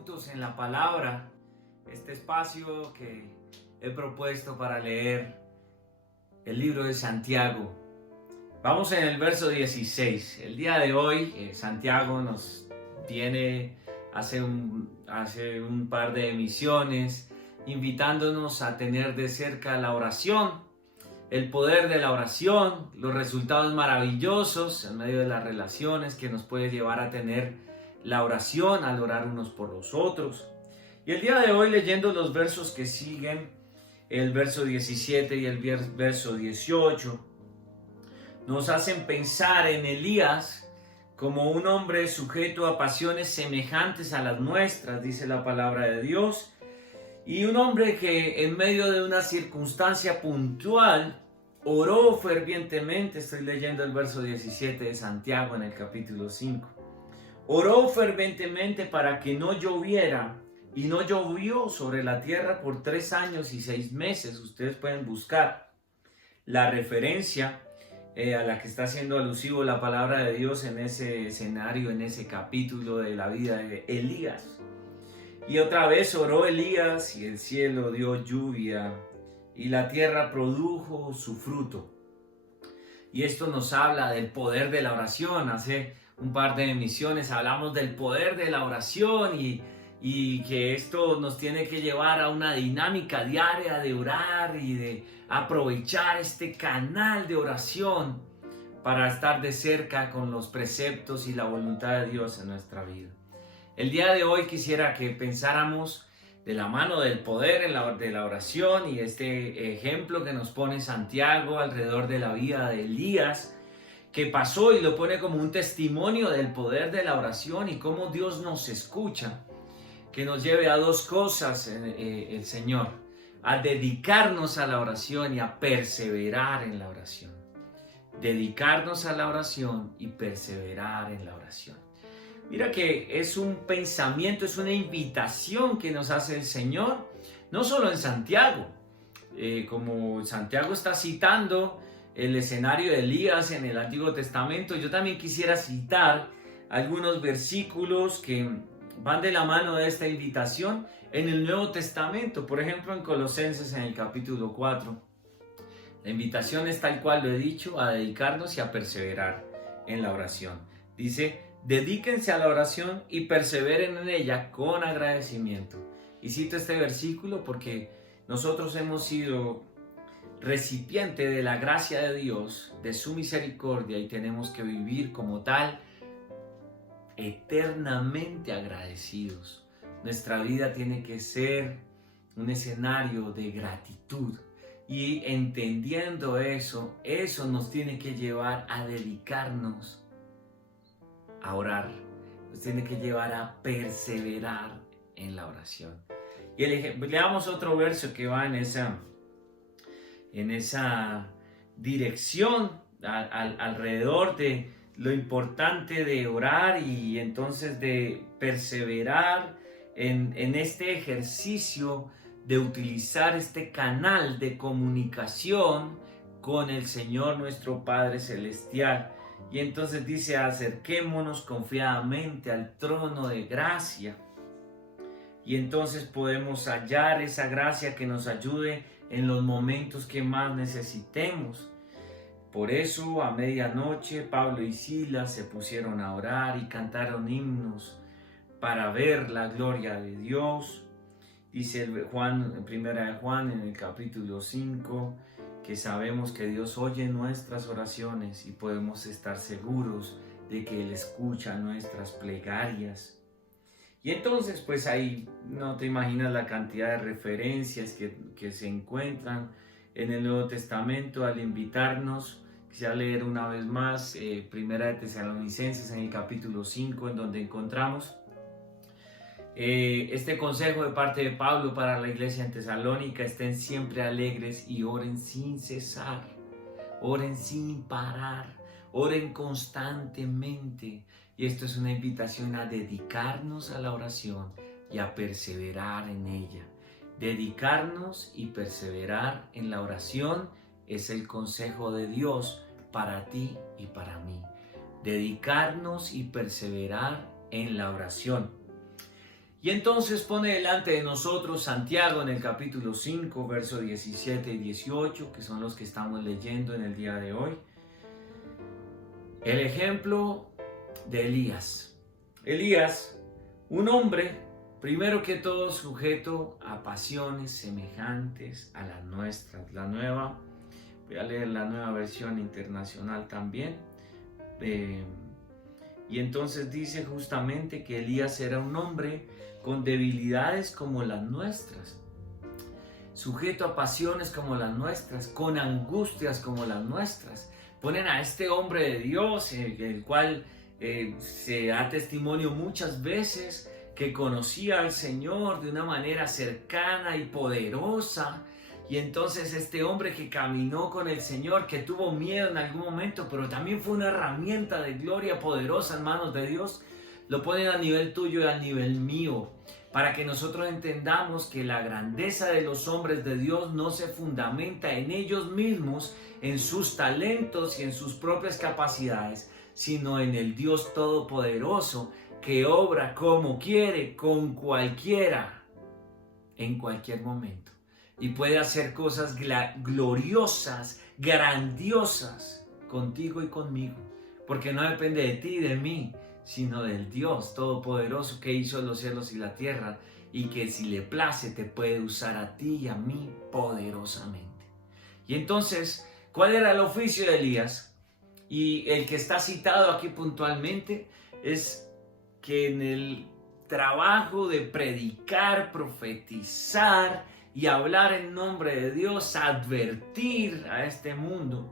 minutos en la palabra, este espacio que he propuesto para leer el libro de Santiago. Vamos en el verso 16. El día de hoy Santiago nos viene hace un par de emisiones invitándonos a tener de cerca la oración, el poder de la oración, los resultados maravillosos en medio de las relaciones que nos puede llevar a tener la oración al orar unos por los otros. Y el día de hoy, leyendo los versos que siguen, el verso 17 y el verso 18, nos hacen pensar en Elías como un hombre sujeto a pasiones semejantes a las nuestras, dice la palabra de Dios, y un hombre que en medio de una circunstancia puntual oró fervientemente. Estoy leyendo el verso 17 de Santiago en el capítulo 5. Oró fervientemente para que no lloviera, y no llovió sobre la tierra por 3 años y 6 meses. Ustedes pueden buscar la referencia a la que está haciendo alusivo la palabra de Dios en ese escenario, en ese capítulo de la vida de Elías. Y otra vez oró Elías y el cielo dio lluvia y la tierra produjo su fruto. Y esto nos habla del poder de la oración. Hace un par de emisiones hablamos del poder de la oración y que esto nos tiene que llevar a una dinámica diaria de orar y de aprovechar este canal de oración para estar de cerca con los preceptos y la voluntad de Dios en nuestra vida. El día de hoy quisiera que pensáramos de la mano del poder de la oración y este ejemplo que nos pone Santiago alrededor de la vida de Elías, que pasó y lo pone como un testimonio del poder de la oración y cómo Dios nos escucha, que nos lleve a dos cosas el Señor: a dedicarnos a la oración y a perseverar en la oración. Dedicarnos a la oración y perseverar en la oración. Mira que es un pensamiento, es una invitación que nos hace el Señor, no solo en Santiago, como Santiago está citando el escenario de Elías en el Antiguo Testamento, yo también quisiera citar algunos versículos que van de la mano de esta invitación en el Nuevo Testamento. Por ejemplo, en Colosenses en el capítulo 4, la invitación es tal cual lo he dicho, a dedicarnos y a perseverar en la oración. Dice: dedíquense a la oración y perseveren en ella con agradecimiento. Y cito este versículo porque nosotros hemos sido recipiente de la gracia de Dios, de su misericordia, y tenemos que vivir como tal, eternamente agradecidos. Nuestra vida tiene que ser un escenario de gratitud. Y entendiendo eso nos tiene que llevar a dedicarnos a orar, nos tiene que llevar a perseverar en la oración. Y leamos otro verso que va en esa dirección, alrededor de lo importante de orar y entonces de perseverar en este ejercicio de utilizar este canal de comunicación con el Señor nuestro Padre Celestial. Y entonces dice: acerquémonos confiadamente al trono de gracia. Y entonces podemos hallar esa gracia que nos ayude en los momentos que más necesitemos. Por eso a medianoche Pablo y Silas se pusieron a orar y cantaron himnos para ver la gloria de Dios. Dice Juan, primera de Juan en el capítulo 5, que sabemos que Dios oye nuestras oraciones y podemos estar seguros de que Él escucha nuestras plegarias. Y entonces pues ahí no te imaginas la cantidad de referencias que se encuentran en el Nuevo Testamento al invitarnos. Quisiera leer una vez más Primera de Tesalonicenses en el capítulo 5, en donde encontramos este consejo de parte de Pablo para la iglesia en Tesalónica: estén siempre alegres y oren sin cesar, oren sin parar, oren constantemente. Y esto es una invitación a dedicarnos a la oración y a perseverar en ella. Dedicarnos y perseverar en la oración es el consejo de Dios para ti y para mí. Dedicarnos y perseverar en la oración. Y entonces pone delante de nosotros Santiago en el capítulo 5, versos 17 y 18, que son los que estamos leyendo en el día de hoy. El ejemplo de Elías. Elías, un hombre, primero que todo, sujeto a pasiones semejantes a las nuestras. Voy a leer la nueva versión internacional también. Y entonces dice justamente que Elías era un hombre con debilidades como las nuestras, sujeto a pasiones como las nuestras, con angustias como las nuestras. Ponen a este hombre de Dios, el cual se da testimonio muchas veces que conocía al Señor de una manera cercana y poderosa. Y entonces este hombre que caminó con el Señor, que tuvo miedo en algún momento, pero también fue una herramienta de gloria poderosa en manos de Dios, lo ponen a nivel tuyo y a nivel mío, para que nosotros entendamos que la grandeza de los hombres de Dios no se fundamenta en ellos mismos, en sus talentos y en sus propias capacidades, sino en el Dios Todopoderoso que obra como quiere, con cualquiera, en cualquier momento. Y puede hacer cosas gloriosas, grandiosas, contigo y conmigo. Porque no depende de ti y de mí, sino del Dios Todopoderoso que hizo los cielos y la tierra. Y que si le place te puede usar a ti y a mí poderosamente. Y entonces, ¿cuál era el oficio de Elías? Y el que está citado aquí puntualmente es que en el trabajo de predicar, profetizar y hablar en nombre de Dios, advertir a este mundo,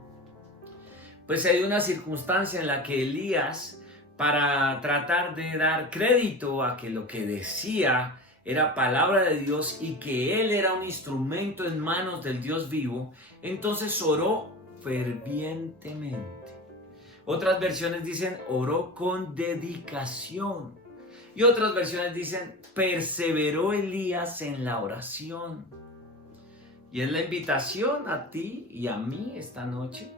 pues hay una circunstancia en la que Elías, para tratar de dar crédito a que lo que decía era palabra de Dios y que él era un instrumento en manos del Dios vivo, entonces oró fervientemente. Otras versiones dicen oró con dedicación. Y otras versiones dicen perseveró Elías en la oración. Y es la invitación a ti y a mí esta noche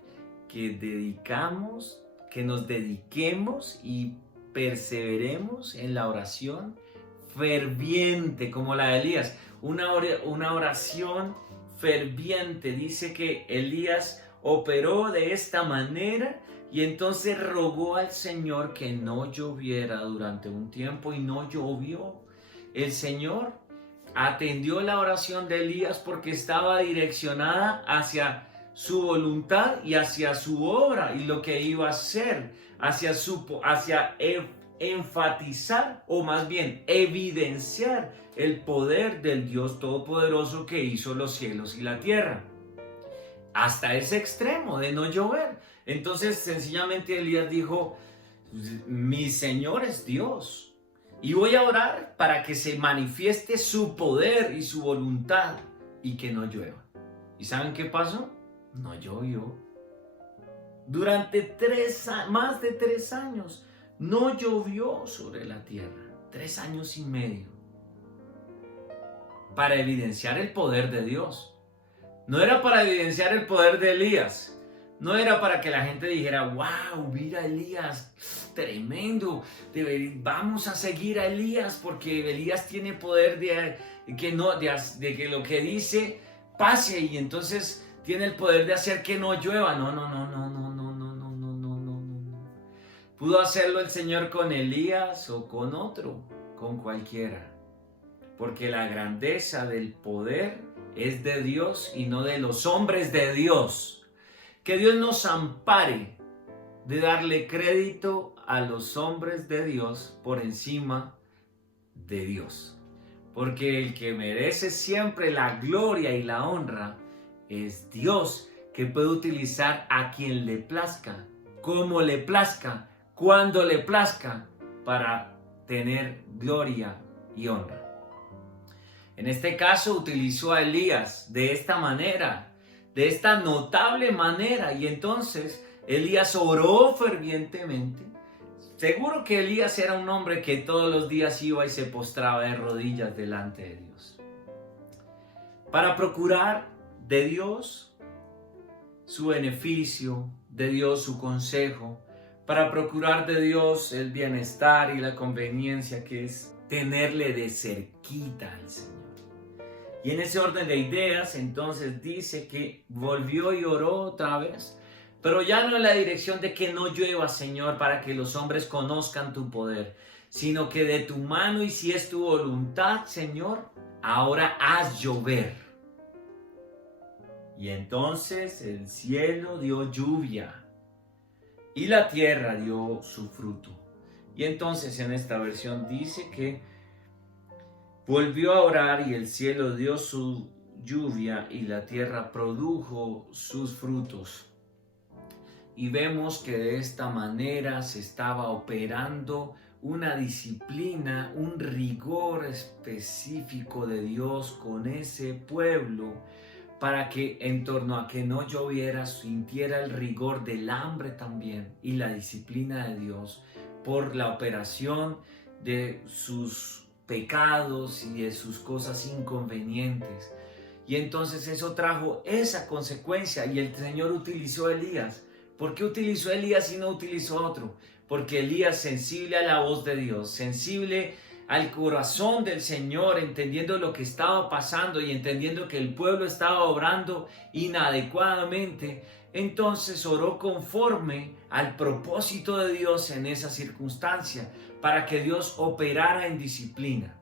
que nos dediquemos y perseveremos en la oración ferviente como la de Elías. Una oración ferviente. Dice que Elías operó de esta manera y entonces rogó al Señor que no lloviera durante un tiempo y no llovió. El Señor atendió la oración de Elías porque estaba direccionada hacia su voluntad y hacia su obra y lo que iba a hacer, hacia enfatizar o más bien evidenciar el poder del Dios Todopoderoso que hizo los cielos y la tierra. Hasta ese extremo de no llover. Entonces sencillamente Elías dijo, mi Señor es Dios y voy a orar para que se manifieste su poder y su voluntad y que no llueva. ¿Y saben qué pasó? No llovió. Durante más de 3 años no llovió sobre la tierra. 3 años y medio. Para evidenciar el poder de Dios. No era para evidenciar el poder de Elías. No era para que la gente dijera, wow, mira Elías, tremendo. Vamos a seguir a Elías porque Elías tiene poder de que lo que dice pase y entonces tiene el poder de hacer que no llueva. No. Pudo hacerlo el Señor con Elías o con otro, con cualquiera. Porque la grandeza del poder es de Dios y no de los hombres de Dios. Que Dios nos ampare de darle crédito a los hombres de Dios por encima de Dios. Porque el que merece siempre la gloria y la honra es Dios, que puede utilizar a quien le plazca, como le plazca, cuando le plazca, para tener gloria y honra. En este caso utilizó a Elías de esta manera, de esta notable manera, y entonces Elías oró fervientemente. Seguro que Elías era un hombre que todos los días iba y se postraba de rodillas delante de Dios, para procurar de Dios su beneficio, de Dios su consejo, para procurar de Dios el bienestar y la conveniencia que es tenerle de cerquita al Señor. Y en ese orden de ideas, entonces dice que volvió y oró otra vez, pero ya no en la dirección de que no llueva, Señor, para que los hombres conozcan tu poder, sino que de tu mano, y si es tu voluntad, Señor, ahora haz llover. Y entonces el cielo dio lluvia y la tierra dio su fruto. Y entonces en esta versión dice que volvió a orar y el cielo dio su lluvia y la tierra produjo sus frutos. Y vemos que de esta manera se estaba operando una disciplina, un rigor específico de Dios con ese pueblo, para que en torno a que no lloviera sintiera el rigor del hambre también y la disciplina de Dios por la operación de sus pecados y de sus cosas inconvenientes. Y entonces eso trajo esa consecuencia, y el Señor utilizó a Elías. ¿Por qué utilizó a Elías y no utilizó a otro? Porque Elías, sensible a la voz de Dios, sensible al corazón del Señor, entendiendo lo que estaba pasando y entendiendo que el pueblo estaba obrando inadecuadamente, entonces oró conforme al propósito de Dios en esa circunstancia, para que Dios operara en disciplina.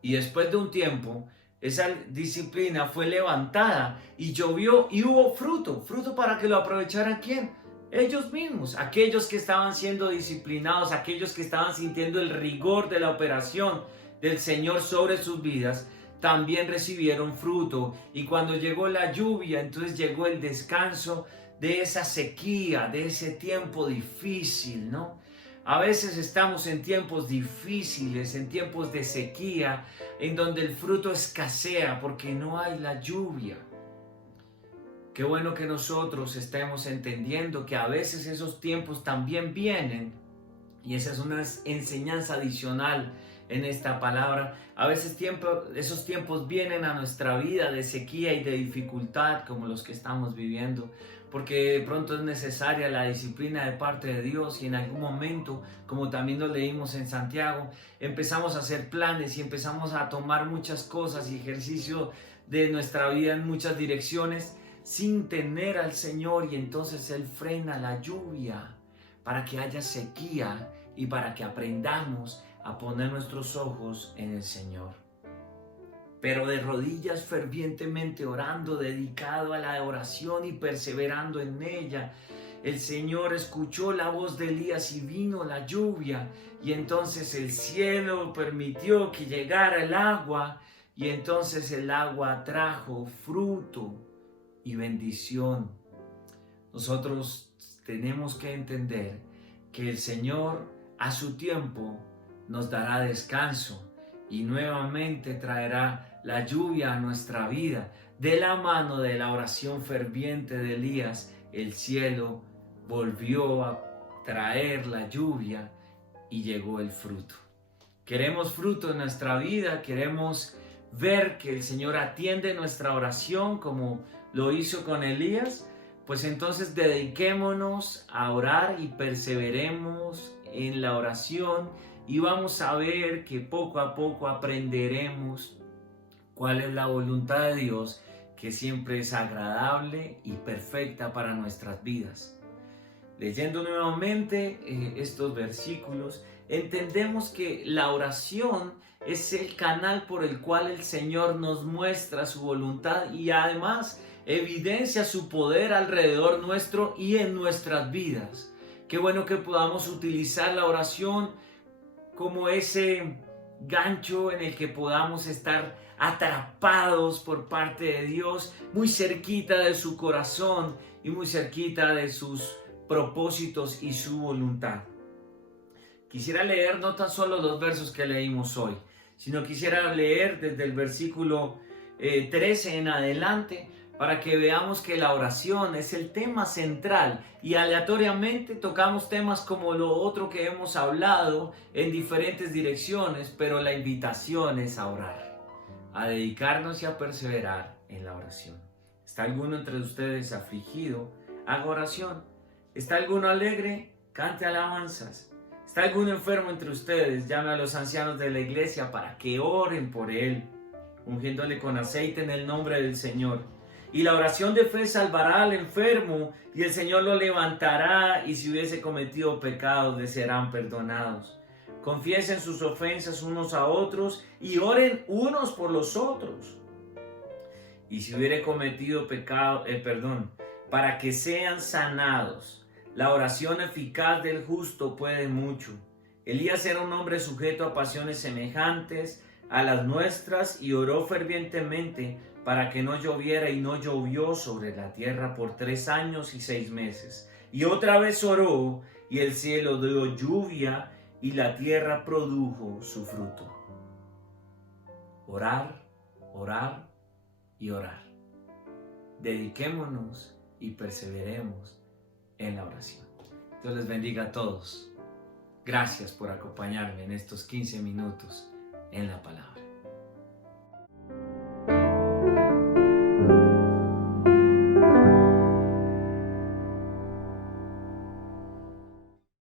Y después de un tiempo, esa disciplina fue levantada y llovió y hubo fruto. ¿Fruto para que lo aprovecharan quién? Ellos mismos, aquellos que estaban siendo disciplinados, aquellos que estaban sintiendo el rigor de la operación del Señor sobre sus vidas, también recibieron fruto. Y cuando llegó la lluvia, entonces llegó el descanso de esa sequía, de ese tiempo difícil, ¿no? A veces estamos en tiempos difíciles, en tiempos de sequía, en donde el fruto escasea porque no hay la lluvia. Qué bueno que nosotros estemos entendiendo que a veces esos tiempos también vienen, y esa es una enseñanza adicional en esta palabra. A veces esos tiempos vienen a nuestra vida de sequía y de dificultad como los que estamos viviendo, porque de pronto es necesaria la disciplina de parte de Dios, y en algún momento, como también lo leímos en Santiago, empezamos a hacer planes y empezamos a tomar muchas cosas y ejercicio de nuestra vida en muchas direcciones sin tener al Señor, y entonces Él frena la lluvia para que haya sequía y para que aprendamos a poner nuestros ojos en el Señor. Pero de rodillas fervientemente orando, dedicado a la oración y perseverando en ella, el Señor escuchó la voz de Elías y vino la lluvia, y entonces el cielo permitió que llegara el agua, y entonces el agua trajo fruto y bendición. Nosotros tenemos que entender que el Señor a su tiempo nos dará descanso y nuevamente traerá la lluvia a nuestra vida. De la mano de la oración ferviente de Elías, el cielo volvió a traer la lluvia y llegó el fruto. Queremos fruto en nuestra vida, queremos ver que el Señor atiende nuestra oración como lo hizo con Elías. Pues entonces dediquémonos a orar y perseveremos en la oración, y vamos a ver que poco a poco aprenderemos cuál es la voluntad de Dios, que siempre es agradable y perfecta para nuestras vidas. Leyendo nuevamente estos versículos, entendemos que la oración es el canal por el cual el Señor nos muestra su voluntad y además evidencia su poder alrededor nuestro y en nuestras vidas. Qué bueno que podamos utilizar la oración como ese gancho en el que podamos estar atrapados por parte de Dios, muy cerquita de su corazón y muy cerquita de sus propósitos y su voluntad. Quisiera leer no tan solo los versos que leímos hoy, sino quisiera leer desde el versículo 13 en adelante, para que veamos que la oración es el tema central, y aleatoriamente tocamos temas como lo otro que hemos hablado en diferentes direcciones, pero la invitación es a orar, a dedicarnos y a perseverar en la oración. ¿Está alguno entre ustedes afligido? Haga oración. ¿Está alguno alegre? Cante alabanzas. ¿Está algún enfermo entre ustedes? Llame a los ancianos de la iglesia para que oren por él, ungiéndole con aceite en el nombre del Señor. Y la oración de fe salvará al enfermo, y el Señor lo levantará, y si hubiese cometido pecados, le serán perdonados. Confiesen sus ofensas unos a otros, y oren unos por los otros. Y si hubiere cometido pecado, para que sean sanados. La oración eficaz del justo puede mucho. Elías era un hombre sujeto a pasiones semejantes a las nuestras y oró fervientemente para que no lloviera, y no llovió sobre la tierra por 3 años y 6 meses. Y otra vez oró, y el cielo dio lluvia y la tierra produjo su fruto. Orar, orar y orar. Dediquémonos y perseveremos en la oración. Dios les bendiga a todos. Gracias por acompañarme en estos 15 minutos en la palabra.